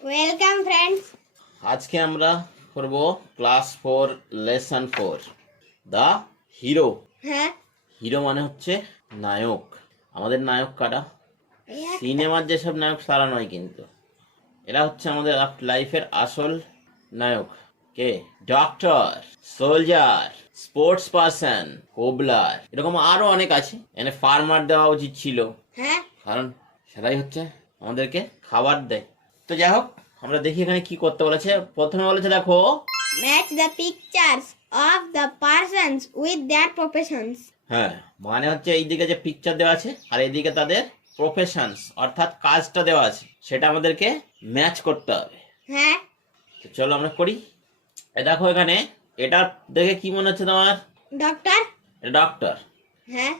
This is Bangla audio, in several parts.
ওয়েলকাম ফ্রেন্ডস আজকে আমরা করব class four lesson four the hero হ্যাঁ। হিরো মানে হচ্ছে নায়ক। আমাদের নায়ক কারা? সিনেমার যেসব নায়ক সারা নয় কিন্তু। এরা হচ্ছে আমাদের লাইফের আসল নায়ক। কে? Doctor soldier sports person cobbler এরকম আরও অনেক আছে। এখানে ফার্মার দেওয়া উচিত ছিল। হ্যাঁ। কারণ সেটাই হচ্ছে আমাদেরকে খাবার দেয়। তো যাই হোক আমরা দেখি এখানে কি করতে বলেছে। প্রথমে বলেছে দেখো। Match the pictures of the persons with their professions হ্যাঁ মানে হচ্ছে এইদিকে যে পিকচার দেওয়া আছে আর এইদিকে তাদের প্রফেশনস অর্থাৎ কাজটা দেওয়া আছে সেটা আমাদেরকে ম্যাচ করতে হবে। হ্যাঁ। তো চলো আমরা করি। এ দেখো এখানে এটা দেখে কি মনে হচ্ছে তোমার? ডক্টর ডক্টর হ্যাঁ।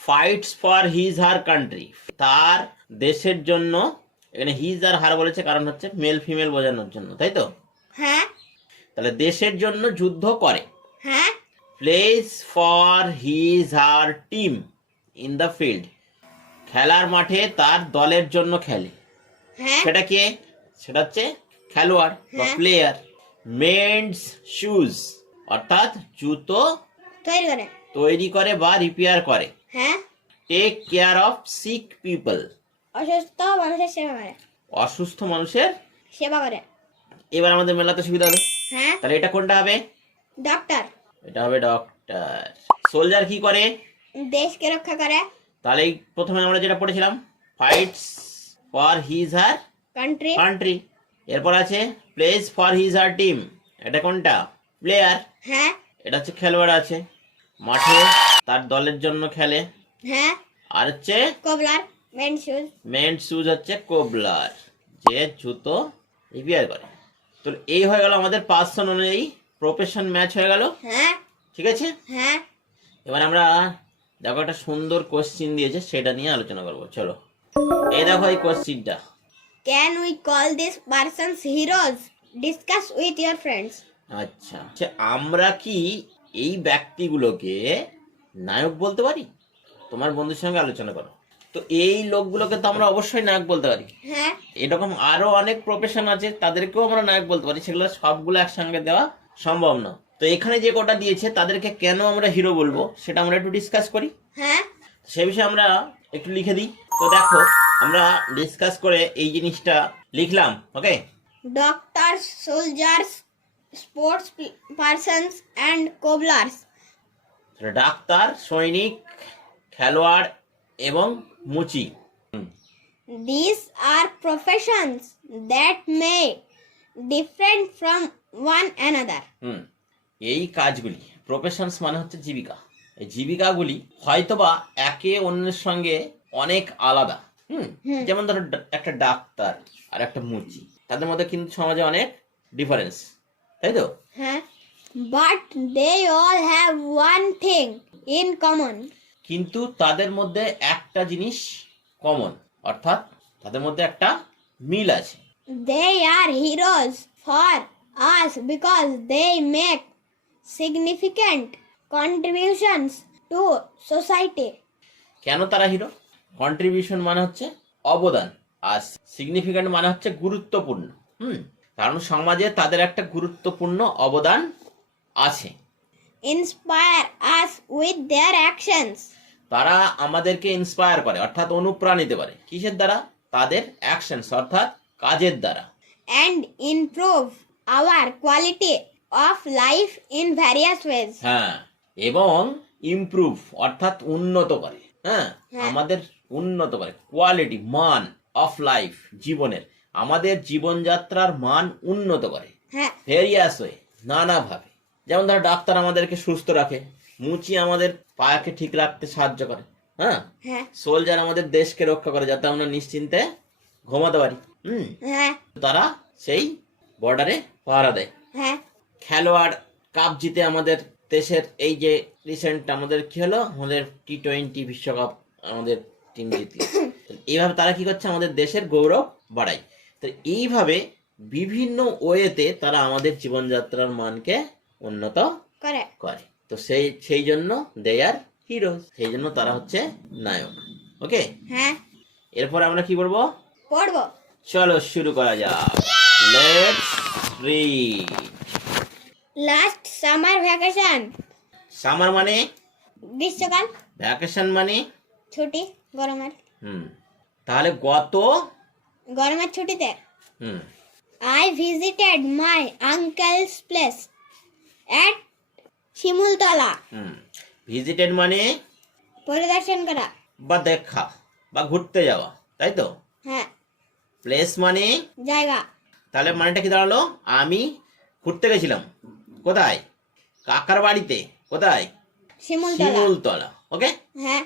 Fights for his her country তার দেশের জন্য এখানে হিজ আর হার বলেছে কারণ হচ্ছে মেল ফিমেল বোঝানোর জন্য তাই তো? হ্যাঁ। তাহলে দেশের জন্য যুদ্ধ করে। হ্যাঁ। Plays for his her team in the field খেলার মাঠে তার দলের জন্য খেলে। হ্যাঁ। সেটা কে? সেটা হচ্ছে খেলোয়াড় বা। প্লেয়ার মেন্স শুজ অর্থাৎ জুতো তৈরি করে। তৈরি করে বা রিপেয়ার করে। হ্যাঁ। Take care of sick people অসুস্থ মানুষের সেবা করে। অসুস্থ মানুষের? সেবা করে। এবার আমাদের মেলাতে সুবিধা হবে। হ্যাঁ। তাহলে এটা কোনটা হবে? ডক্টর। এটা হবে ডক্টর। সোলজার কি করে? দেশকে রক্ষা করে। তাহলে প্রথমে আমরা যেটা পড়েছিলাম fights for his her country country এরপর আছে plays for his her team এটা কোনটা? প্লেয়ার হ্যাঁ। এটা হচ্ছে খেলোয়াড় আছে। মাঠে তার দলের জন্য খেলে। হ্যাঁ। আর হচ্ছে cobbler. Men shoes men shoes হচ্ছে কোবলার যে জুতো রিপেয়ার করে। তো এই হয়ে গেল আমাদের পার্সন অনুযায়ী প্রফেশন ম্যাচ হয়ে গেল। হ্যাঁ। ঠিক আছে? হ্যাঁ। এবার আমরা দেখো একটা সুন্দর কোশ্চিন দিয়েছে সেটা নিয়ে আলোচনা করব। চলো। এই দেখো এই কোশ্চিনটা can we call this persons heroes discuss with your friends আচ্ছা। আচ্ছা, আমরা কি এই ব্যক্তিগুলোকে নায়ক বলতে পারি? তোমার বন্ধুর সঙ্গে আলোচনা করো। তো এই লোকগুলোকে তো আমরা অবশ্যই নায়ক বলতে পারি। হ্যাঁ। এরকম আরও অনেক প্রফেশন আছে তাদেরকেও আমরা নায়ক বলতে পারি। সেগুলো সবগুলো একসঙ্গে দেওয়া সম্ভব না। তো এখানে যে কটা দিয়েছে তাদেরকে কেন আমরা হিরো বলব সেটা আমরা একটু ডিসকাস করি। হ্যাঁ। সে বিষয়ে আমরা একটু লিখে দিই। তো দেখো আমরা ডিসকাস করে এই জিনিসটা লিখলাম okay doctors soldiers sports persons and cobblers doctor সৈনিক খেলোয়াড় এবং মুচি These are professions that may different from one another. হুম এই কাজগুলি প্রফেশনস মানে হচ্ছে জীবিকা এই জীবিকাগুলি হয়তোবা একে অন্যের সঙ্গে অনেক আলাদা হুম। যেমন ধরো ডা- একটা ডাক্তার আর একটা মুচি তাদের মধ্যে কিন্তু সমাজে অনেক ডিফারেন্স তাই তো Huh? But they all have one thing in common. কিন্তু তাদের মধ্যে একটা জিনিস কমন অর্থাৎ তাদের মধ্যে একটা মিল আছে। They are heroes for us because they make significant contributions to society. কেন তারা হিরো কন্ট্রিবিউশন মানে হচ্ছে অবদান আর সিগনিফিক্যান্ট মানে হচ্ছে গুরুত্বপূর্ণ। হুম কারণ সমাজে তাদের একটা গুরুত্বপূর্ণ অবদান আছে। Inspire us with their actions. তারা আমাদেরকে ইন্সপায়ার করে অর্থাৎ অনুপ্রাণিত করে। কিসের দ্বারা? তাদের অ্যাকশনস অর্থাৎ কাজের দ্বারা। And improve our quality of life in various ways. হ্যাঁ এবং ইমপ্রুভ অর্থাৎ উন্নত করে। হ্যাঁ হ্যাঁ। আমাদের উন্নত করে। কোয়ালিটি মান অফ লাইফ জীবনের। আমাদের জীবনযাত্রার মান উন্নত করে। হ্যাঁ। ভেরিয়াস ওয়ে নানাভাবে। যেমন ধরো ডাক্তার আমাদেরকে সুস্থ রাখে মুচি আমাদের পায়াকে ঠিক রাখতে সাহায্য করে হ্যাঁ? হ্যাঁ। সোলজার আমাদের দেশকে রক্ষা করে যাতে আমরা নিশ্চিন্তে ঘুমাতে পারি হুম? হ্যাঁ। তারা সেই বর্ডারে পাহারা দেয়। হ্যাঁ। খেলোয়াড় কাপ জিতে আমাদের দেশের এই যে রিসেন্ট আমাদের কি হলো? আমাদের টি টোয়েন্টি বিশ্বকাপ আমাদের টিম জিতল। এইভাবে তারা কি করছে? আমাদের দেশের গৌরব বাড়ায়। তো এইভাবে বিভিন্ন ওয়েতে তারা আমাদের জীবনযাত্রার মানকে উন্নত করে। করে। তো সেই সেই জন্য দে আর হিরো সেই জন্য তারা হচ্ছে নায়ক। ওকে হ্যাঁ। এরপর আমরা কি করব পড়ব। চলো শুরু করা যাক। Let's read last summer vacation summer মানে? গ্রীষ্মকাল। ভ্যাকেশন মানে? ছুটি গরমের। হুম। তাহলে গত? গরমের ছুটিতে। হুম। I visited my uncle's place at Simultala visited মানে পরিদর্শন করা। বা দেখা বা ঘুরতে যাওয়া তাই তো? হ্যাঁ। প্লেস মানে? জায়গা। তাহলে মানেটা কি দাঁড়াল? আমি ঘুরতে গেছিলাম। কোথায়? কাকার বাড়িতে। কোথায়? শিমুলতলা শিমুলতলা ওকে হ্যাঁ।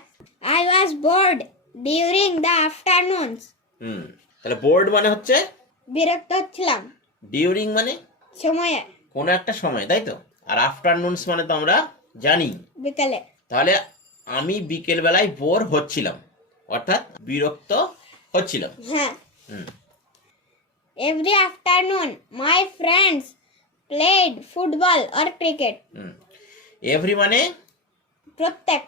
I was bored during the afternoons হুম। তাহলে বোর্ড মানে হচ্ছে? বিরক্ত হচ্ছিলাম ডিউরিং মানে? সময়ে। কোনো একটা সময় তাই তো? আর আফটারনুনস মানে তো আমরা জানি। বিকালে। তাহলে আমি বিকেল বেলায় বোর হচ্ছিলাম অর্থাৎ বিরক্ত হচ্ছিলাম। হ্যাঁ। Every afternoon my friends played football football cricket every মানে? প্রত্যেক।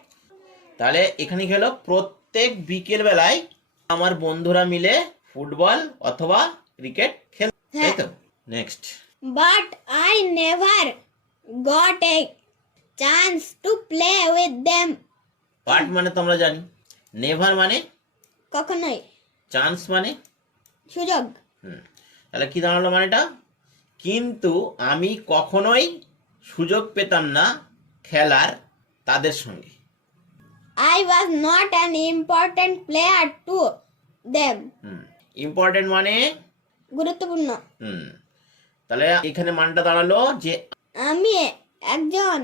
তাহলে এখানে কি হলো? প্রত্যেক বিকেল বেলায় আমার বন্ধুরা মিলে ফুটবল অথবা ক্রিকেট খেল তাই তো? Next but I never got a chance to play with them. Part মানে তো আমরা জানি। নেভার মানে? কখনোই। চান্স মানে? সুযোগ। হুম। তাহলে কি দাঁড়াল মানেটা? কিন্তু আমি কখনোই সুযোগ পেতাম না খেলার তাদের সঙ্গে। I was not an important player to them হুম। ইম্পর্টেন্ট মানে? গুরুত্বপূর্ণ। হুম। তাহলে এখানে মানটা দাঁড়াল যে আমি একজন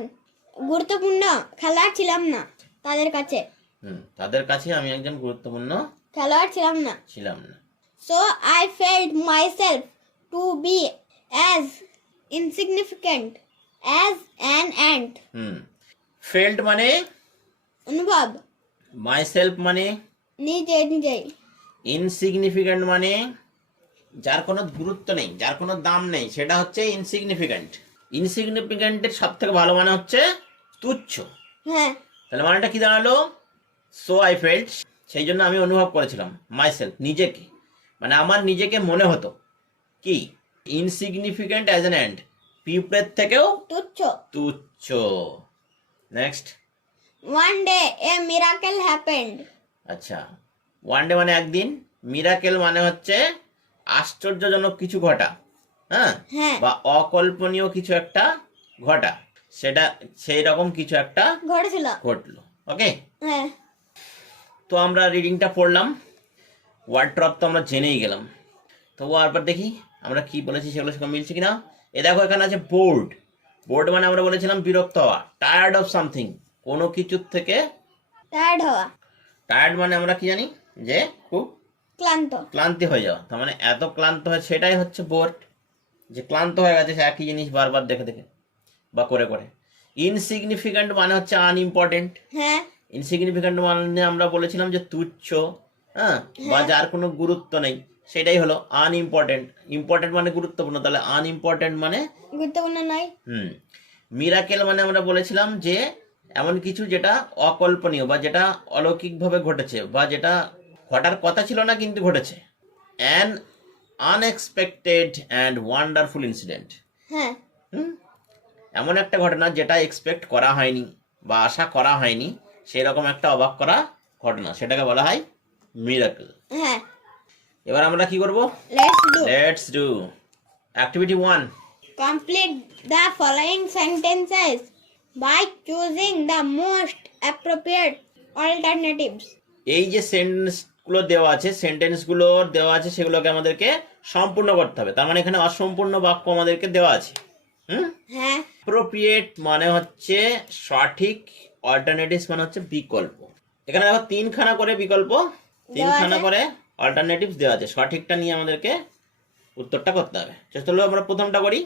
গুরুত্বপূর্ণ খেলোয়াড় ছিলাম না তাদের কাছে। হুম তাদের কাছে আমি একজন গুরুত্বপূর্ণ খেলোয়াড় ছিলাম না। ছিলাম না। So I felt myself to be as insignificant as an ant. হুম ফেল্ড মানে? অনুভব। মাই সেলফ মানে? নিজে নিজেই। ইনসিগনিফিক্যান্ট মানে? যার কোনো গুরুত্ব নেই যার কোনো দাম নেই সেটা হচ্ছে ইনসিগনিফিক্যান্ট ইনসিগনিফিক্যান্টের সব থেকে ভালো মানে হচ্ছে তুচ্ছ। হ্যাঁ। তাহলে মানেটা কি দাঁড়াল? সো আই ফেল্ট সেই জন্য আমি অনুভব করেছিলাম মাই সেলফ নিজেকে। মানে আমার নিজেকে মনে হতো কি? ইনসিগনিফিক্যান্ট অ্যাজ এন অ্যান্ড পিঁপড়ের থেকেও তুচ্ছ। তুচ্ছ। Next one day a miracle happened আচ্ছা। ওয়ান ডে মানে একদিন মিরাকেল মানে হচ্ছে আশ্চর্যজনক কিছু ঘটা। হ্যাঁ? হ্যাঁ। বা অকল্পনীয় কিছু একটা ঘটা। সেটা সেই রকম কিছু একটা ঘটেছিল। ঘটলো। ওকে হ্যাঁ। তো আমরা রিডিংটা পড়লাম। ওয়ার্ড ট্রপ তো আমরা জেনেই গেলাম। তো আরবার দেখি আমরা কি বলেছি সেগুলো সঙ্গে মিলছে কিনা। এ দেখো এখানে আছে বোর্ড বোর্ড মানে আমরা বলেছিলাম বিরক্ত হওয়া। টায়ার্ড অফ সামথিং কোনো কিছুর থেকে টায়ার্ড হওয়া। টায়ার্ড মানে আমরা কি জানি? যে খুব ক্লান্ত। ক্লান্তি হয়ে যাওয়া। তার মানে এত ক্লান্ত হয় সেটাই হচ্ছে বোর্ড যে ক্লান্ত হয়ে গেছে সে একই জিনিস বারবার দেখে দেখে বা করে করে। ইনসিগনিফিক্যান্ট মানে হচ্ছে আনইম্পর্টেন্ট হ্যাঁ। ইনসিগনিফিক্যান্ট মানে আমরা বলেছিলাম যে তুচ্ছ হ্যাঁ বা যার কোনো গুরুত্ব নেই। সেটাই হলো আনইম্পর্টেন্ট ইম্পর্টেন্ট মানে গুরুত্বপূর্ণ তাহলে আনইম্পর্টেন্ট মানে গুরুত্বপূর্ণ নয়। হুম। মিরাকেল মানে আমরা বলেছিলাম যে এমন কিছু যেটা অকল্পনীয় বা যেটা অলৌকিকভাবে ঘটেছে বা যেটা ঘটার কথা ছিল না কিন্তু ঘটেছে। An unexpected and wonderful incident হ্যাঁ। এমন একটা ঘটনা যেটা এক্সপেক্ট করা হয়নি বা আশা করা হয়নি সেরকম একটা অবাক করা ঘটনা। সেটাকে বলা হয় মিরাকেল হ্যাঁ। এবার আমরা কি করব? Let's do let's do activity one Complete the following sentences by choosing the most appropriate alternatives. এই যে সেন্টেন্সগুলো দেওয়া আছে সেন্টেন্সগুলো দেওয়া আছে সেগুলোকে আমাদেরকে সম্পূর্ণ করতে হবে। তার মানে এখানে অসম্পূর্ণ বাক্য আমাদেরকে দেওয়া আছে। হুম? হ্যাঁ। অ্যাপ্রোপ্রিয়েট মানে হচ্ছে সঠিক অল্টারনেটিভস মানে হচ্ছে বিকল্প। এখানে দেখো তিনখানা করে বিকল্প। তিনখানা করে অল্টারনেটিভস দেওয়া আছে। সঠিকটা নিয়ে আমাদেরকে উত্তরটা করতে হবে। তো চলো আমরা প্রথমটা করি।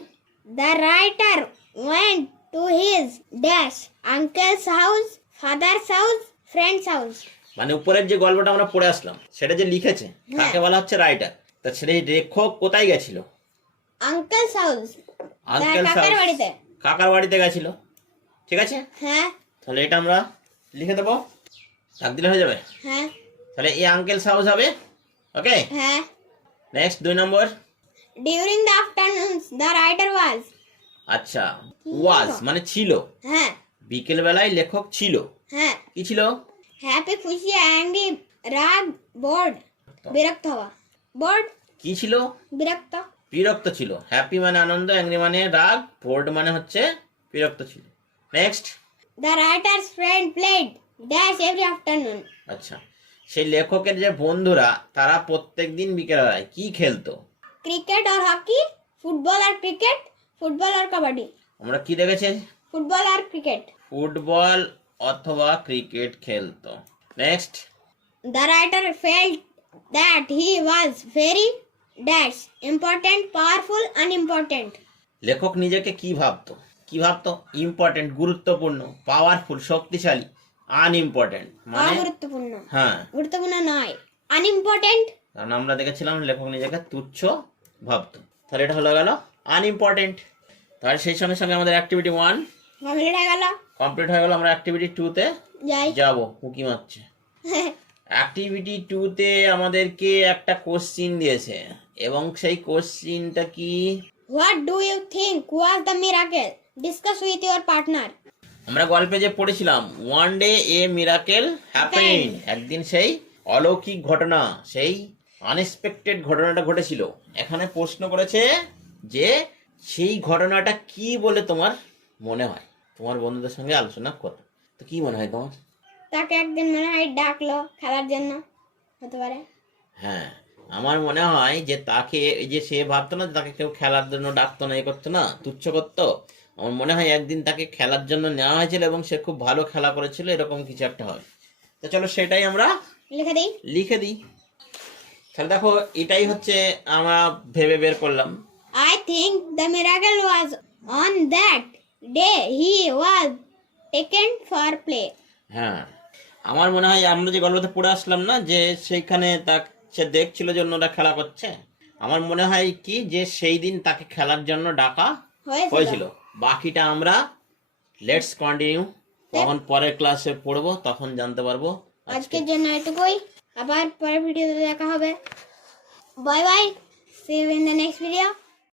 The writer went to his dash uncle's house, father's house, friend's house. মানে উপরের যে গল্পটা আমরা পড়ে আসলাম সেটা যে লিখেছে তাকে বলা হচ্ছে রাইটার তা সেটা লেখক কোথায় গেছিল? Uncle's house. আঙ্কেল কাকার বাড়িতে। কাকার বাড়িতে গেছিল। ঠিক আছে? হ্যাঁ। তাহলে এটা আমরা লিখে দেবো। দাগ দিলে হয়ে যাবে? হ্যাঁ। তাহলে এই আঙ্কেল হাউস হবে। ওকে হ্যাঁ। নেক্সট দুই নম্বর। During the afternoons, the writer was. আচ্ছা ওয়াজ মানে ছিল। হ্যাঁ। বিকেল বেলায় লেখক ছিল। হ্যাঁ। কি ছিল? হ্যাপি খুশি অ্যাংরি রাগ বোর্ড বিরক্ত হওয়া। বোর্ড কি ছিল? বিরক্ত। বিরক্ত ছিল। হ্যাপি মানে আনন্দ অ্যাংরি মানে রাগ বোর্ড মানে হচ্ছে বিরক্ত ছিল। Next the writer's friend played dash every afternoon আচ্ছা। সেই লেখকের যে বন্ধুরা তারা প্রত্যেক দিন বিকেলবেলায় কি খেলতো? ক্রিকেট আর হকি ফুটবল আর ক্রিকেট ফুটবল আর কাবাডি। আমরা কি দেখেছি? ফুটবল আর ক্রিকেট। ফুটবল অথবা ক্রিকেট খেলতো। Next the writer felt that he was very dash important powerful unimportant লেখক নিজেকে কি ভাবতো? কি ভাবতো? ইম্পর্টেন্ট গুরুত্বপূর্ণ পাওয়ারফুল শক্তিশালী আনইম্পর্টেন্ট মানে অগুরুত্বপূর্ণ। হ্যাঁ। গুরুত্বপূর্ণ নয় আনইম্পর্টেন্ট কারণ আমরা দেখেছিলাম লেখক নিজেকে তুচ্ছ ভাবতো। তাহলে এটা হলো গেল আনইম্পর্টেন্ট তাহলে সেই সঙ্গে সঙ্গে আমাদের অ্যাক্টিভিটি ওয়ান কমপ্লিট হয়ে গেল? কমপ্লিট হয়ে গেল আমরা অ্যাক্টিভিটি টুতে যাই। যাব হুকি মারছে। অ্যাক্টিভিটি টুতে আমাদেরকে একটা কোশ্চিন দিয়েছে এবং সেই কোশ্চিনটা কি? What do you think was the miracle discuss with your partner আমরা গল্পে যে পড়েছিলাম one day a miracle happen একদিন সেই অলৌকিক ঘটনা সেই আনএক্সপেক্টেড ঘটনাটা ঘটেছিল। এখানে প্রশ্ন করেছে যে সেই ঘটনাটা কি বলে তোমার মনে হয়? তোমার বন্ধুদের সঙ্গে আলোচনা করো। তো কি মনে হয় তোমার? তাকে একদিন মনে হয় ডাকলো খেলার জন্য হতে পারে। হ্যাঁ আমার মনে হয় যে তাকে এই যে সে ভাবতো না তাকে কেউ খেলার জন্য ডাকতো না এ করতো না তুচ্ছ করতো আমার মনে হয় একদিন তাকে খেলার জন্য নেওয়া হয়েছিল এবং সে খুব ভালো খেলা করেছিল এরকম কিছু একটা হয়। তো চলো সেটাই আমরা লিখে দিই। লিখে দিই। তাহলে দেখো এটাই হচ্ছে আমরা ভেবে বের করলাম। I think the miracle was on that. Day he was taken for play. হ্যাঁ আমার মনে হয় আমরা যে গল্পতে পড়ে আসলাম না যে সেইখানে তা সে দেখছিল যে অন্যরা খেলা করছে আমার মনে হয় কি যে সেই দিন তাকে খেলার জন্য ডাকা হয়েছিল। বাকিটা আমরা লেটস কন্টিনিউ তখন পরের ক্লাসে পড়ব তখন জানতে পারব আজকের জন্য এটুকুই। আবার পরের ভিডিওতে দেখা হবে। Bye bye see you in the next video